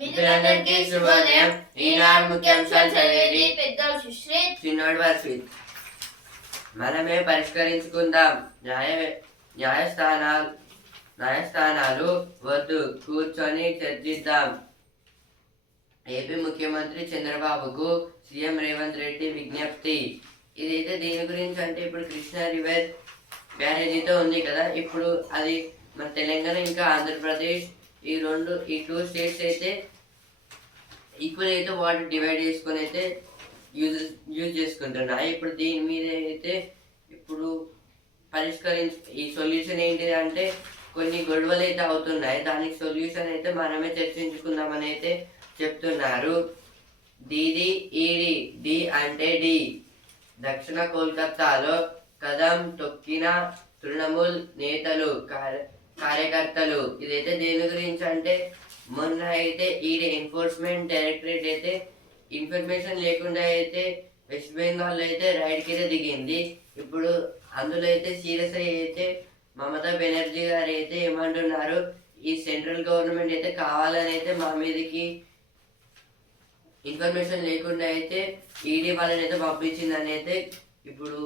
పిల్లలందరికీ శుభోదయం. ఈనాడు ముఖ్యాంశాలు చదివేది పెద్ద సుశ్రీ చిన్నోడు వర్షి మనమే పరిష్కరించుకుందాం. న్యాయ న్యాయస్థానాలు న్యాయస్థానాలు వద్దు. కూర్చొని చర్చిద్దాం. ఏపీ ముఖ్యమంత్రి చంద్రబాబుకు సీఎం రేవంత్ రెడ్డి విజ్ఞప్తి. ఇదైతే దీని గురించి అంటే ఇప్పుడు కృష్ణా రివర్ బ్యారేజీతో ఉంది కదా. ఇప్పుడు అది మన తెలంగాణ ఇంకా ఆంధ్రప్రదేశ్ ఈ రెండు ఈ టూ స్టేట్స్ అయితే ఈక్వల్ అయితే వాటర్ డివైడ్ చేసుకొని అయితే యూజ్ యూజ్ చేసుకుంటున్నాయి ఇప్పుడు దీని మీద అయితే ఇప్పుడు పరిష్కరించ ఈ సొల్యూషన్ ఏంటిది అంటే కొన్ని గొడవలు అయితే అవుతున్నాయి. దానికి సొల్యూషన్ అయితే మనమే చర్చించుకుందామని అయితే చెప్తున్నారు. డిడి ఈడి డి అంటే డి దక్షిణ కోల్కతాలో కదం తొక్కిన తృణమూల్ నేతలు కార్య- కార్యకర్తలు. ఇదైతే దేని గురించి అంటే మొన్న అయితే ఈడీ ఎన్ఫోర్స్మెంట్ డైరెక్టరేట్ అయితే ఇన్ఫర్మేషన్ లేకుండా అయితే వెస్ట్ బెంగాల్ అయితే రైడ్ కింద దిగింది. ఇప్పుడు అందులో అయితే సీరియస్ అయితే మమతా బెనర్జీ గారు అయితే ఏమంటున్నారు ఈ సెంట్రల్ గవర్నమెంట్ అయితే కావాలని అయితే మా మీదకి ఇన్ఫర్మేషన్ లేకుండా అయితే ఈడీ వాళ్ళని అయితే పంపించిందని అయితే ఇప్పుడు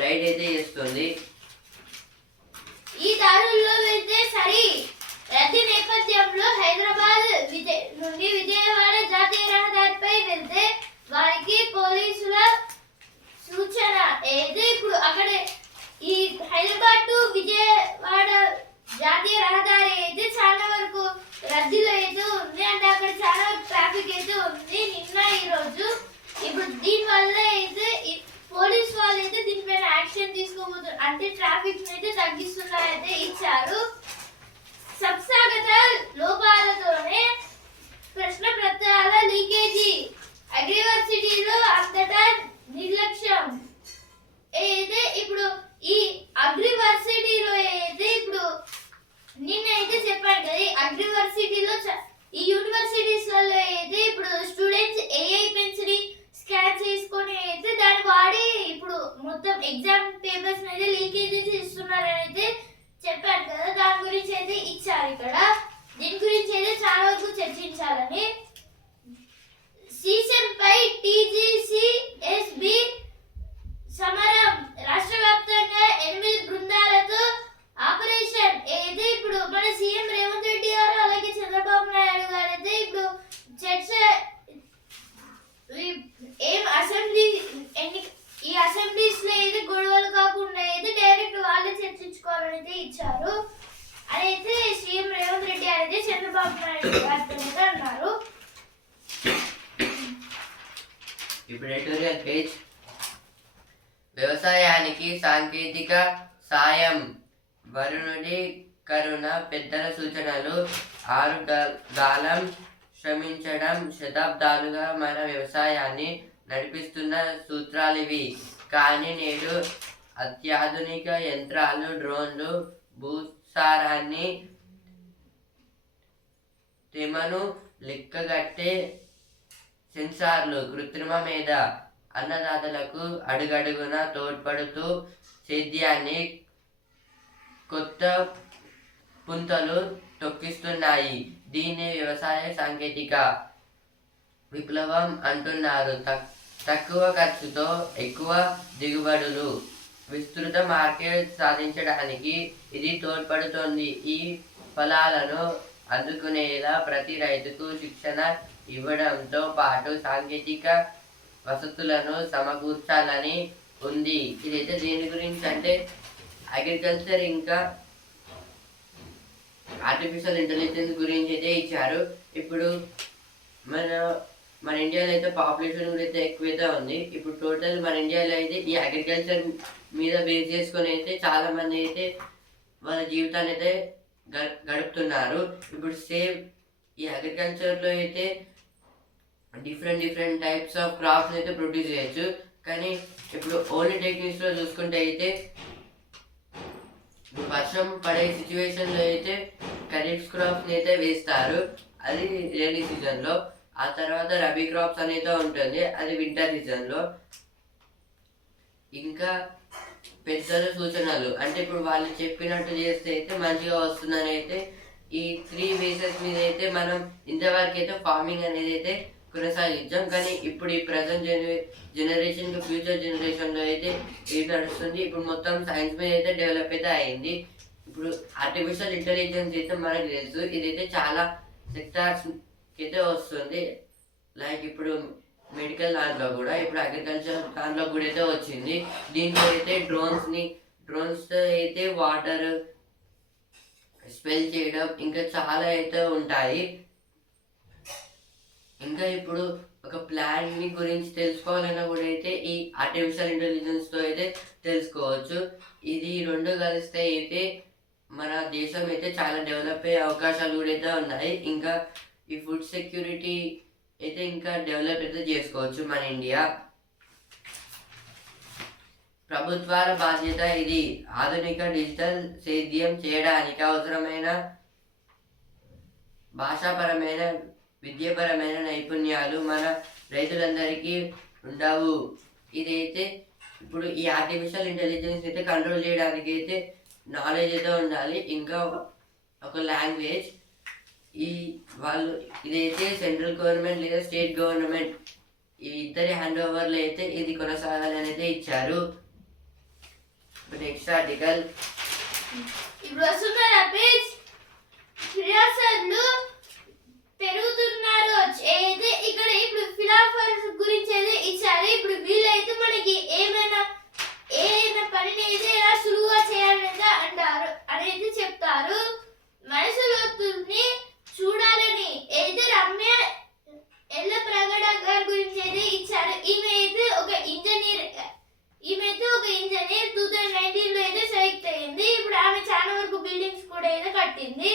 రైడ్ అయితే చేస్తుంది. ఈ దారుల్లో వెళ్తే సరి రద్దీ నేపథ్యంలో హైదరాబాద్ నుండి విజయవాడ జాతీయ రహదారిపై వెళ్తే వారికి పోలీసుల సూచన అయితే ఇప్పుడు అక్కడ ఈ హైదరాబాద్ టు విజయవాడ జాతీయ రహదారి అయితే చాలా వరకు రద్దీలో అయితే ఉంది అంటే అక్కడ చాలా ట్రాఫిక్ అయితే ఉంది నిన్న ఈ రోజు ఇప్పుడు దీని వల్ల అయితే ఈ పోలీస్ వాళ్ళు అయితే దీనిపైన యాక్షన్ తీసుకోబోతున్నారు అంటే ట్రాఫిక్ అయితే తగ్గిస్తున్నారైతే ఇచ్చారు సంస్థాగత లోపాలతోనే ప్రశ్న పత్రాల లీకేజీ అగ్రివర్సిటీలో అంతటా నిర్లక్ష్యం అయితే ఇప్పుడు ఈ అగ్రివర్సిటీలో అయితే ఇప్పుడు నిన్నైతే చెప్పాను కదా ఈ అగ్రివర్సిటీలో చ- ఈ యూనివర్సిటీస్లలో అయితే ఇప్పుడు స్టూడెంట్స్ ఏఐ పెన్సిల్ స్కాన్ చేసుకొని అయితే దాన్ని వాడి ఇప్పుడు మొత్తం ఎగ్జామ్ పేపర్స్ అయితే లీకేజెస్ ఇస్తున్నారని అయితే చెప్పారు కదా దాని గురించి అయితే ఇచ్చారు ఇక్కడ దీని గురించి అయితే చాలా వరకు చర్చించాలని సీసెం పై టీజీసీ ఎస్బి సమరం రాష్ట్ర వ్యాప్తంగా ఎనిమిది బృందాలతో ఆపరేషన్ ఏది ఇప్పుడు మన సీఎం రేవంత్ రెడ్డి గారు అలాగే చంద్రబాబు నాయుడు గారు అయితే ఇప్పుడు చర్చ ఈ- ఏం అసెంబ్లీ ఎన్ని ఈ అసెంబ్లీస్లో ఏది గొడవలు కాకుండా అయితే డైరెక్ట్ వాళ్ళే చర్చించుకోవాలని అయితే ఇచ్చారు అదైతే సీఎం రేవంత్ రెడ్డి గారు అయితే చంద్రబాబు నాయుడు గారితో అయితే అన్నారు ఇప్పుడు ఎడిటోరియల్ పేజ్ వ్యవసాయానికి సాంకేతిక సాయం కరుణ పెద్దల సూచనలు ఆరు గాలం శ్రమించడం శతాబ్దాలుగా మన వ్యవసాయాన్ని నడిపిస్తున్న సూత్రాలివి కానీ నేడు అత్యాధునిక యంత్రాలు డ్రోన్లు భూసారాన్ని తెమను లెక్కగట్టే సెన్సార్లు కృత్రిమ మీద అన్నదాతలకు అడుగడుగున తోడ్పడుతూ సేద్యాన్ని కొత్త పుంతలు తొక్కిస్తున్నాయి. దీన్ని వ్యవసాయ సాంకేతిక విప్లవం అంటున్నారు. తక్- తక్కువ ఖర్చుతో ఎక్కువ దిగుబడులు. విస్తృత మార్కెట్ సాధించడానికి ఇది తోడ్పడుతోంది. ఈ ఫలాలను అందుకునేలా ప్రతి రైతుకు శిక్షణ ఇవ్వడంతో పాటు సాంకేతిక వసతులను సమకూర్చాలని ఉంది. ఇదైతే దేని గురించి అంటే అగ్రికల్చర్ ఇంకా ఆర్టిఫిషియల్ ఇంటెలిజెన్స్ గురించి అయితే ఇచ్చారు. ఇప్పుడు మన మన ఇండియాలో అయితే పాపులేషన్ కూడా అయితే ఎక్కువైతే ఉంది. ఇప్పుడు టోటల్ మన ఇండియాలో అయితే ఈ అగ్రికల్చర్ మీద బేస్ చేసుకొని అయితే చాలామంది అయితే వాళ్ళ జీవితాన్ని అయితే గ- గడుపుతున్నారు. ఇప్పుడు సేమ్ ఈ అగ్రికల్చర్లో అయితే different different types of crops అయితే ప్రొడ్యూస్ చేయొచ్చు. కానీ ఇప్పుడు ఓన్లీ టెక్నిక్స్లో చూసుకుంటే అయితే వర్షం పడే సిచ్యువేషన్లో అయితే ఖరీఫ్ క్రాప్స్ని అయితే వేస్తారు. అది రైనీ సీజన్లో ఆ తర్వాత రబీ క్రాప్స్ అనేది ఉంటుంది. అది వింటర్ సీజన్లో ఇంకా పెద్దల సూచనలు. అంటే ఇప్పుడు వాళ్ళు చెప్పినట్టు చేస్తే అయితే మంచిగా వస్తుందని అయితే ఈ త్రీ బేసెస్ మీద అయితే మనం ఇంతవరకు అయితే ఫార్మింగ్ అనేది అయితే కొనసాగించాం కానీ ఇప్పుడు ఈ ప్రజెంట్ జనరే జనరేషన్ ఫ్యూచర్ జనరేషన్లో అయితే ఇది నడుస్తుంది? ఇప్పుడు మొత్తం సైన్స్ మీద అయితే డెవలప్ అయితే అయింది. ఇప్పుడు ఆర్టిఫిషియల్ ఇంటెలిజెన్స్ అయితే మనకు తెలుసు. ఇదైతే చాలా సెక్టార్స్ అయితే వస్తుంది. లైక్ ఇప్పుడు మెడికల్ దాంట్లో కూడా ఇప్పుడు అగ్రికల్చర్ దాంట్లో కూడా అయితే వచ్చింది. దీంట్లో అయితే డ్రోన్స్ని డ్రోన్స్తో డ్రోన్స్ అయితే వాటర్ స్పెల్ చేయడం ఇంకా చాలా అయితే ఉంటాయి. ఇంకా ఇప్పుడు ఒక ప్లాన్ని గురించి తెలుసుకోవాలన్నా కూడా అయితే ఈ ఆర్టిఫిషియల్ ఇంటెలిజెన్స్తో అయితే తెలుసుకోవచ్చు. ఇది రెండు కలిస్తే అయితే మన దేశం అయితే చాలా డెవలప్ అయ్యే అవకాశాలు కూడా అయితే ఉన్నాయి. ఇంకా ఈ ఫుడ్ సెక్యూరిటీ అయితే ఇంకా డెవలప్ అయితే చేసుకోవచ్చు మన ఇండియా ప్రభుత్వాల బాధ్యత ఇది. ఆధునిక డిజిటల్ సేద్యం చేయడానికి అవసరమైన భాషాపరమైన విద్యాపరమైన నైపుణ్యాలు మన రైతులందరికీ ఉండవు. ఇదైతే ఇప్పుడు ఈ ఆర్టిఫిషియల్ ఇంటెలిజెన్స్ అయితే కంట్రోల్ చేయడానికి అయితే నాలెడ్జ్ అయితే ఉండాలి. ఇంకా ఒక లాంగ్వేజ్ ఈ వాళ్ళు ఇదైతే సెంట్రల్ గవర్నమెంట్ లేదా స్టేట్ గవర్నమెంట్ ఈ ఇద్దరి హ్యాండ్ ఓవర్లు అయితే ఇది కొనసాగాలని అయితే ఇచ్చారు నెక్స్ట్ ఆర్టికల్ ఇప్పుడు వస్తున్నారు పేజ్ అయితే ఇక్కడ ఇప్పుడు ఫిలాఫర్స్ గురించి అయితే ఇచ్చారు ఇప్పుడు వీళ్ళైతే మనకి ఏమైనా ఏదైనా పనిని అయితే ఎలా సులువుగా చేయాలని అంటారు అనేది చెప్తారు. మనసులోతుల్ని చూడాలని అయితే రమ్య ఎల్ల ప్రగడ గారి గురించి అయితే ఇచ్చారు ఈమె అయితే ఒక ఇంజనీర్ ఈమె అయితే ఒక ఇంజనీర్ టూ థౌజండ్ నైన్టీన్లో అయితే సెలెక్ట్ అయ్యింది. ఇప్పుడు ఆమె చాలా వరకు బిల్డింగ్స్ కూడా అయితే కట్టింది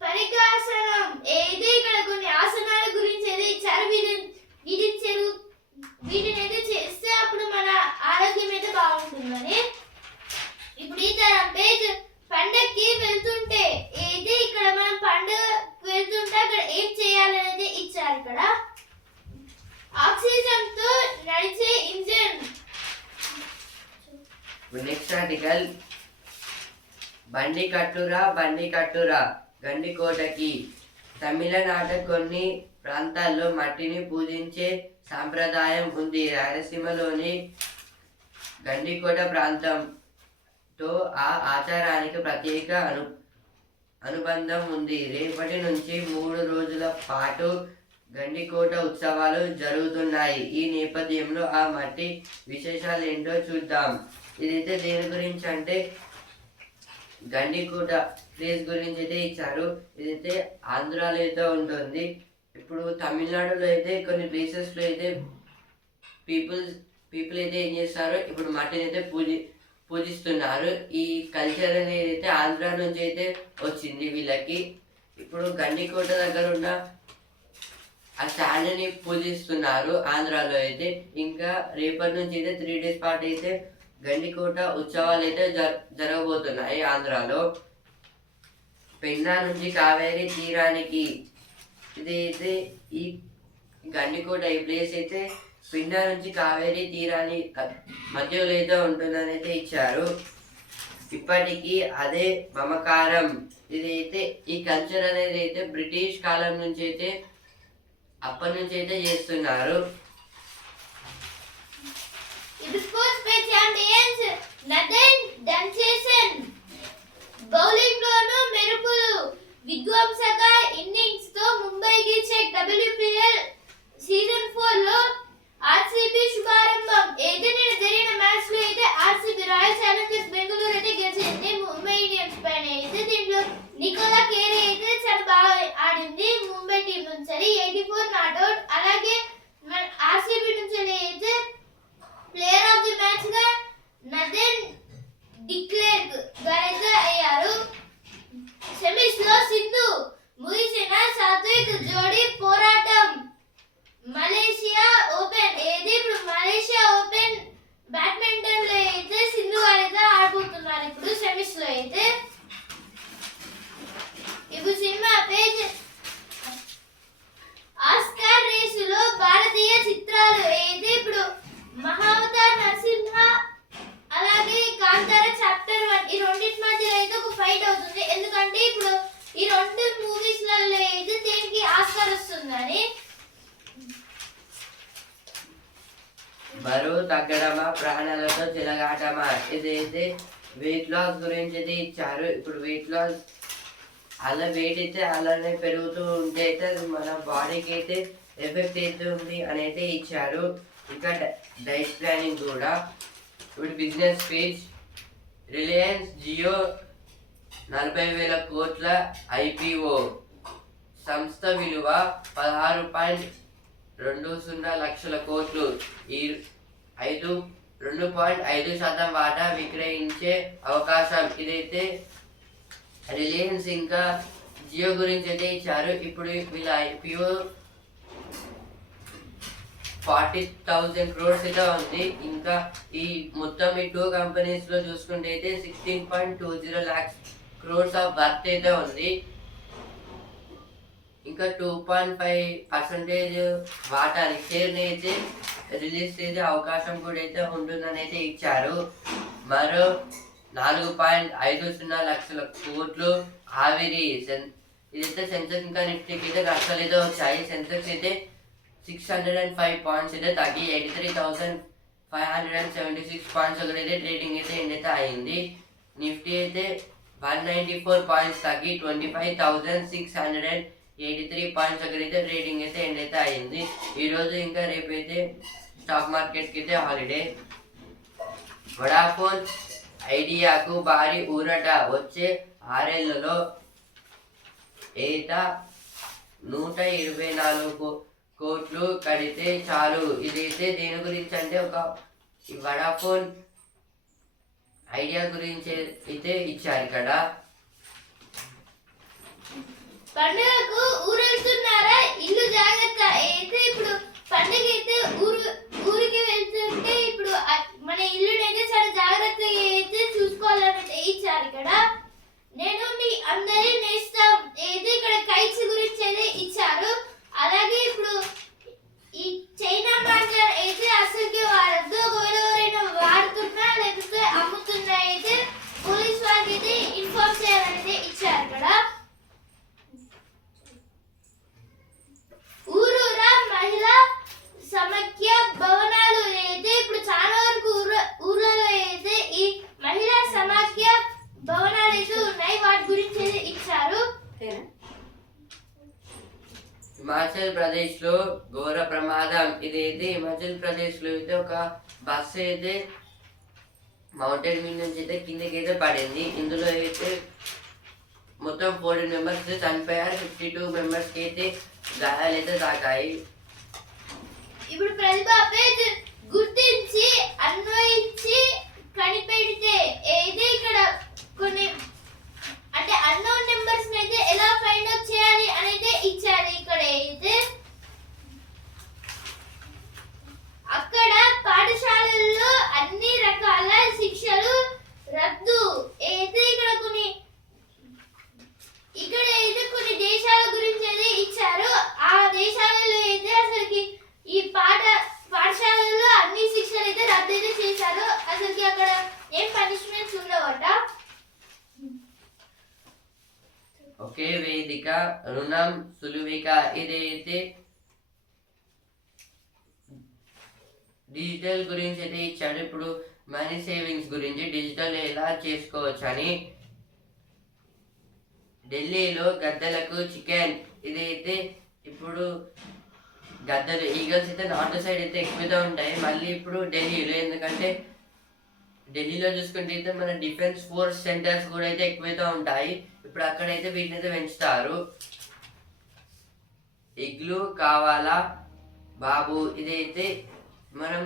పరికాసనం అయితే ఇక్కడ కొన్ని ఆసనాల గురించి అయితే ఇచ్చారు వీటిని వీటిని చెరు వీటిని అయితే చేస్తే అప్పుడు మన ఆరోగ్యం అయితే బాగుంటుందని ఇప్పుడు ఈ తరం పేజ్ పండక్కి వెళ్తుంటే అయితే ఇక్కడ మనం పండుగ వెళ్తుంటే అక్కడ ఏం చేయాలనేది ఇచ్చారు ఇక్కడ ఆక్సిజన్తో నడిచే ఇంజన్ నెక్స్ట్ ఆర్టికల్ బండి కట్టురా బండి కట్టురా. గండికోటకి తమిళనాట కొన్ని ప్రాంతాల్లో మట్టిని పూజించే సాంప్రదాయం ఉంది. రాయలసీమలోని గండికోట ప్రాంతంతో ఆ ఆచారానికి ప్రత్యేక అను అనుబంధం ఉంది. రేపటి నుంచి మూడు రోజుల పాటు గండికోట ఉత్సవాలు జరుగుతున్నాయి. ఈ నేపథ్యంలో ఆ మట్టి విశేషాలు ఏంటో చూద్దాం. ఇదైతే దేని గురించి అంటే గండికోట ప్లేస్ గురించి అయితే ఇచ్చారు. ఇదైతే ఆంధ్రాలో అయితే ఉంటుంది. ఇప్పుడు తమిళనాడులో అయితే కొన్ని ప్లేసెస్లో అయితే పీపుల్ పీపుల్ అయితే ఏం చేస్తారు? ఇప్పుడు మట్టిని అయితే పూజి పూజిస్తున్నారు. ఈ కల్చర్ అనేది అయితే ఆంధ్ర నుంచి అయితే వచ్చింది వీళ్ళకి. ఇప్పుడు గండికోట దగ్గర ఉన్న ఆ స్టాండ్ని పూజిస్తున్నారు ఆంధ్రాలో అయితే. ఇంకా రేపటి నుంచి అయితే త్రీ డేస్ పాటు అయితే గండికోట ఉత్సవాలు అయితే జర జరగబోతున్నాయి ఆంధ్రాలో. పెన్నా నుంచి కావేరి తీరానికి ఇది అయితే ఈ గండికోట ఈ ప్లేస్ అయితే పిండా నుంచి కావేరి తీరాన్ని మధ్యలో అయితే ఉంటుందని అయితే ఇచ్చారు. ఇప్పటికీ అదే మమకారం. ఇదైతే ఈ కల్చర్ అనేది అయితే బ్రిటిష్ కాలం నుంచి అయితే అప్పటి నుంచి అయితే చేస్తున్నారు. ఇప్పుడు ఛాంపియన్స్ నదన్ డన్సేసన్ బౌలింగ్ లోను మెరుపులు విధ్వంసక ఇన్నింగ్స్తో ముంబై బరువు తగ్గడమా ప్రాణాలతో చెలగాటమా ఇదైతే వెయిట్ లాస్ గురించి అయితే ఇచ్చారు. ఇప్పుడు వెయిట్ లాస్ అలా వెయిట్ అయితే అలానే పెరుగుతూ ఉంటే అయితే అది మన బాడీకి అయితే ఎఫెక్ట్ అవుతుంది అని అయితే ఇచ్చారు. ఇంకా డైట్ ప్లానింగ్ కూడా. ఇప్పుడు బిజినెస్ పేజ్ రిలయన్స్ జియో నలభై వేల కోట్ల ఐపీఓ సంస్థ విలువ పదహారు పాయింట్ రెండు సున్నా లక్షల కోట్లు. ఈ ఐదు రెండు పాయింట్ ఐదు శాతం వాటా విక్రయించే అవకాశం ఇదైతే రిలయన్స్ ఇంకా జియో గురించి అయితే ఇచ్చారు. ఇప్పుడు వీళ్ళ ఐపీఓ ఫార్టీ థౌజండ్ క్రోర్స్ అయితే ఉంది. ఇంకా ఈ మొత్తం ఈ టూ కంపెనీస్లో చూసుకుంటే అయితే sixteen point two zero lakhs crores of worth అయితే ఉంది. ఇంకా టూ పాయింట్ ఫైవ్ పర్సెంటేజ్ వాటా షేర్ని అయితే రిలీజ్ చేసే అవకాశం కూడా అయితే ఉంటుందని అయితే ఇచ్చారు. మరో నాలుగు పాయింట్ ఐదు సున్నా లక్షల కోట్లు ఆవిరి సెన్ ఇదైతే సెన్సెక్స్ ఇంకా నిఫ్టీకి అయితే నష్టాలు అయితే వచ్చాయి. సెన్సెక్స్ అయితే six hundred and five points అయితే తగ్గి eighty three thousand five hundred and seventy six points ఒకటి అయితే ట్రేడింగ్ అయితే ఎండ్ అయితే అయింది. నిఫ్టీ అయితే వన్ నైంటీ ఫోర్ పాయింట్స్ తగ్గి twenty five thousand six hundred and eighty three points దగ్గర అయితే ట్రేడింగ్ అయితే ఎండ్ అయితే అయింది. ఈరోజు ఇంకా రేపు అయితే స్టాక్ మార్కెట్కి అయితే హాలిడే వడాఫోన్ ఐడియాకు భారీ ఊరట వచ్చే ఆరేళ్ళలో ఏటా నూట ఇరవై నాలుగు కో- కోట్లు కడితే చాలు. ఇదైతే దేని గురించి అంటే ఒక వడాఫోన్ ఐడియా గురించి అయితే ఇచ్చారు ఇక్కడ పండుగకు ఊరెళ్తున్నారా? ఇల్లు జాగ్రత్త. అయితే ఇప్పుడు పండుగ అయితే ఊరు ఊరికి వెళ్తుంటే ఇప్పుడు మన ఇల్లుని అయితే చాలా జాగ్రత్తగా అయితే చూసుకోవాలని చేయించారు ఇచ్చారు ఇక్కడ నేను మీ అందరి నేస్తాం అయితే ఇక్కడ కైట్స్ గురించి అయితే ఇచ్చారు అలాగే ఇప్పుడు ఈ చైనా మాంజర్ అయితే అసలుకి వాడద్దు ఒకవేళ ఎవరైనా వాడుతున్నా లేకపోతే అమ్ముతున్నా అయితే పోలీస్ వారికి అయితే ఇన్ఫార్మ్ చేయాలని అయితే ఇచ్చారు ఇక్కడ ఊరూరా మహిళా సమైక్య భవనాలు అయితే ఇప్పుడు చాలా వరకు ఊర ఊర్లలో అయితే ఈ మహిళా సమాఖ్య భవనాలు అయితే ఉన్నాయి వాటి గురించి అయితే ఇచ్చారు హిమాచల్ ప్రదేశ్లో ఘోర ప్రమాదం. ఇదైతే హిమాచల్ ప్రదేశ్లో అయితే ఒక బస్సు అయితే మౌంటైన్ మీద నుంచి అయితే కిందకి అయితే పడింది. ఇందులో అయితే మొత్తం ఫోర్ మెంబర్స్ చనిపోయారు. ఫిఫ్టీ టూ మెంబర్స్కి అయితే గాయాలు అయితే తాకాయి. ఇప్పుడు ప్రతిభ పేజ్ గుర్తించి అన్వయించి కనిపెడితే అయితే ఇక్కడ కొన్ని అంటే అన్నోన్ నెంబర్స్ అయితే ఎలా ఫైండ్ అవుట్ చేయాలి అనేది అయితే ఇచ్చారు ఇక్కడ అయితే అక్కడ పాఠశాలల్లో అన్ని రకాల శిక్షలు రద్దు అయితే ఇక్కడ కొన్ని ఇక్కడ అయితే కొన్ని దేశాల గురించి అయితే ఇచ్చారు ఆ దేశాలలో అయితే అసలుకి ఈ పాఠ పాఠశాలలో అన్ని శిక్షలు అయితే రద్దు అయితే చేశారు అసలుకి అక్కడ ఏం పనిష్మెంట్స్ ఉండవట ఒకే వేదిక రుణం సులువిక ఇదైతే డిజిటల్ గురించి అయితే ఇచ్చాడు. ఇప్పుడు మనీ సేవింగ్స్ గురించి డిజిటల్ ఎలా చేసుకోవచ్చు అని ఢిల్లీలో గద్దలకు చికెన్. ఇదైతే ఇప్పుడు గద్దలు ఈగల్స్ అయితే నార్త్ సైడ్ అయితే ఎక్కువగా ఉంటాయి. మళ్ళీ ఇప్పుడు ఢిల్లీలో ఎందుకంటే ఢిల్లీలో చూసుకుంటే అయితే మన డిఫెన్స్ ఫోర్స్ సెంటర్స్ కూడా అయితే ఎక్కువైతే ఉంటాయి. ఇప్పుడు అక్కడైతే వీటిని అయితే పెంచుతారు. ఇగ్లు కావాలా బాబు ఇదైతే మనం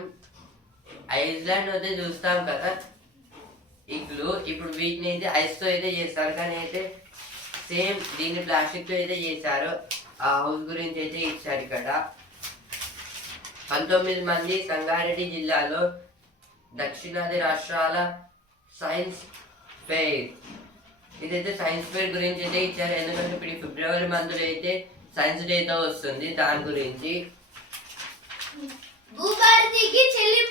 ఐస్లాండ్ అయితే చూస్తాం కదా. ఇగ్లు ఇప్పుడు వీటిని అయితే ఐస్తో అయితే చేస్తారు. కానీ అయితే సేమ్ దీన్ని ప్లాస్టిక్తో అయితే చేశారు. ఆ హౌస్ గురించి అయితే ఇచ్చారు ఇక్కడ. పంతొమ్మిది మంది సంగారెడ్డి జిల్లాలో దక్షిణాది రాష్ట్రాల సైన్స్ ఫెయిర్. ఇదైతే సైన్స్ ఫెయిర్ గురించి అయితే ఇచ్చారు. ఎందుకంటే ఇప్పుడు ఫిబ్రవరి మంత్లో అయితే సైన్స్ డే అయితే వస్తుంది. దాని గురించి భూభారతికి చెల్లింపుల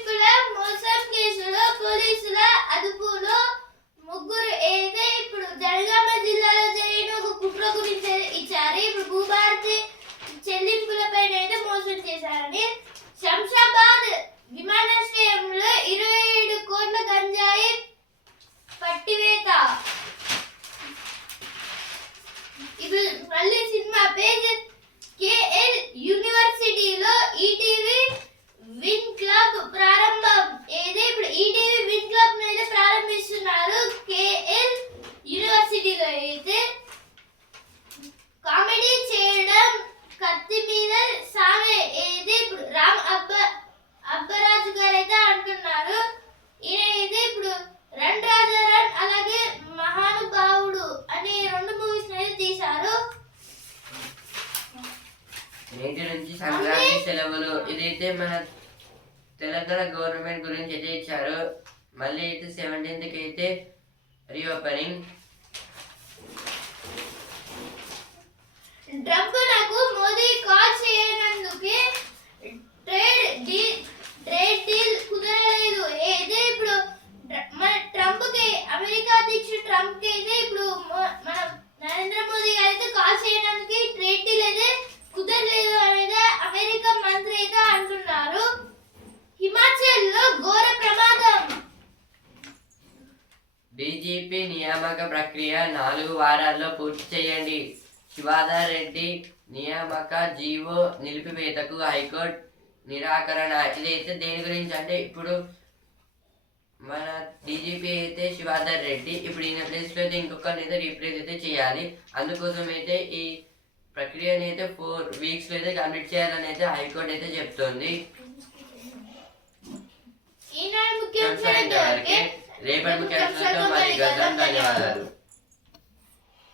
అయితే రీఓపెనింగ్ ట్రంప్ నాకు మోదీ కాల్ చేయనందుకే ట్రేడ్ డీల్ ట్రేడ్ డీల్ కుదరలేదు. అయితే ఇప్పుడు మన ట్రంప్కి అమెరికా అధ్యక్షుడు ట్రంప్కి అయితే ఇప్పుడు మన నరేంద్ర మోదీ గారు అయితే కాల్ చేయడానికి ట్రేడ్ డీల్ అయితే కుదరలేదు అనేది అమెరికా మంత్రి అయితే అంటున్నారు. హిమాచల్లో ఘోర ప్రమాదం. డీజీపీ నియామక ప్రక్రియ నాలుగు వారాల్లో పూర్తి చేయండి. శివాధర్ రెడ్డి నియామక జీవో నిలిపివేతకు హైకోర్టు నిరాకరణ ఇదైతే దేని గురించి అంటే ఇప్పుడు మన డీజీపీ అయితే శివాధర్ రెడ్డి ఇప్పుడు ఈయన ప్లేస్లో అయితే ఇంకొకరిని అయితే రీప్లేస్ అయితే చేయాలి. అందుకోసం అయితే ఈ ప్రక్రియని అయితే ఫోర్ వీక్స్లో అయితే కంప్లీట్ చేయాలని అయితే హైకోర్టు అయితే చెప్తోంది. ఈనాడు కొంచెం ఇంతవరకే. ముఖ్యాంశాలు రేపటి ముఖ్యాంశాలతో మళ్ళీ కలుద్దాం ధన్యవాదాలు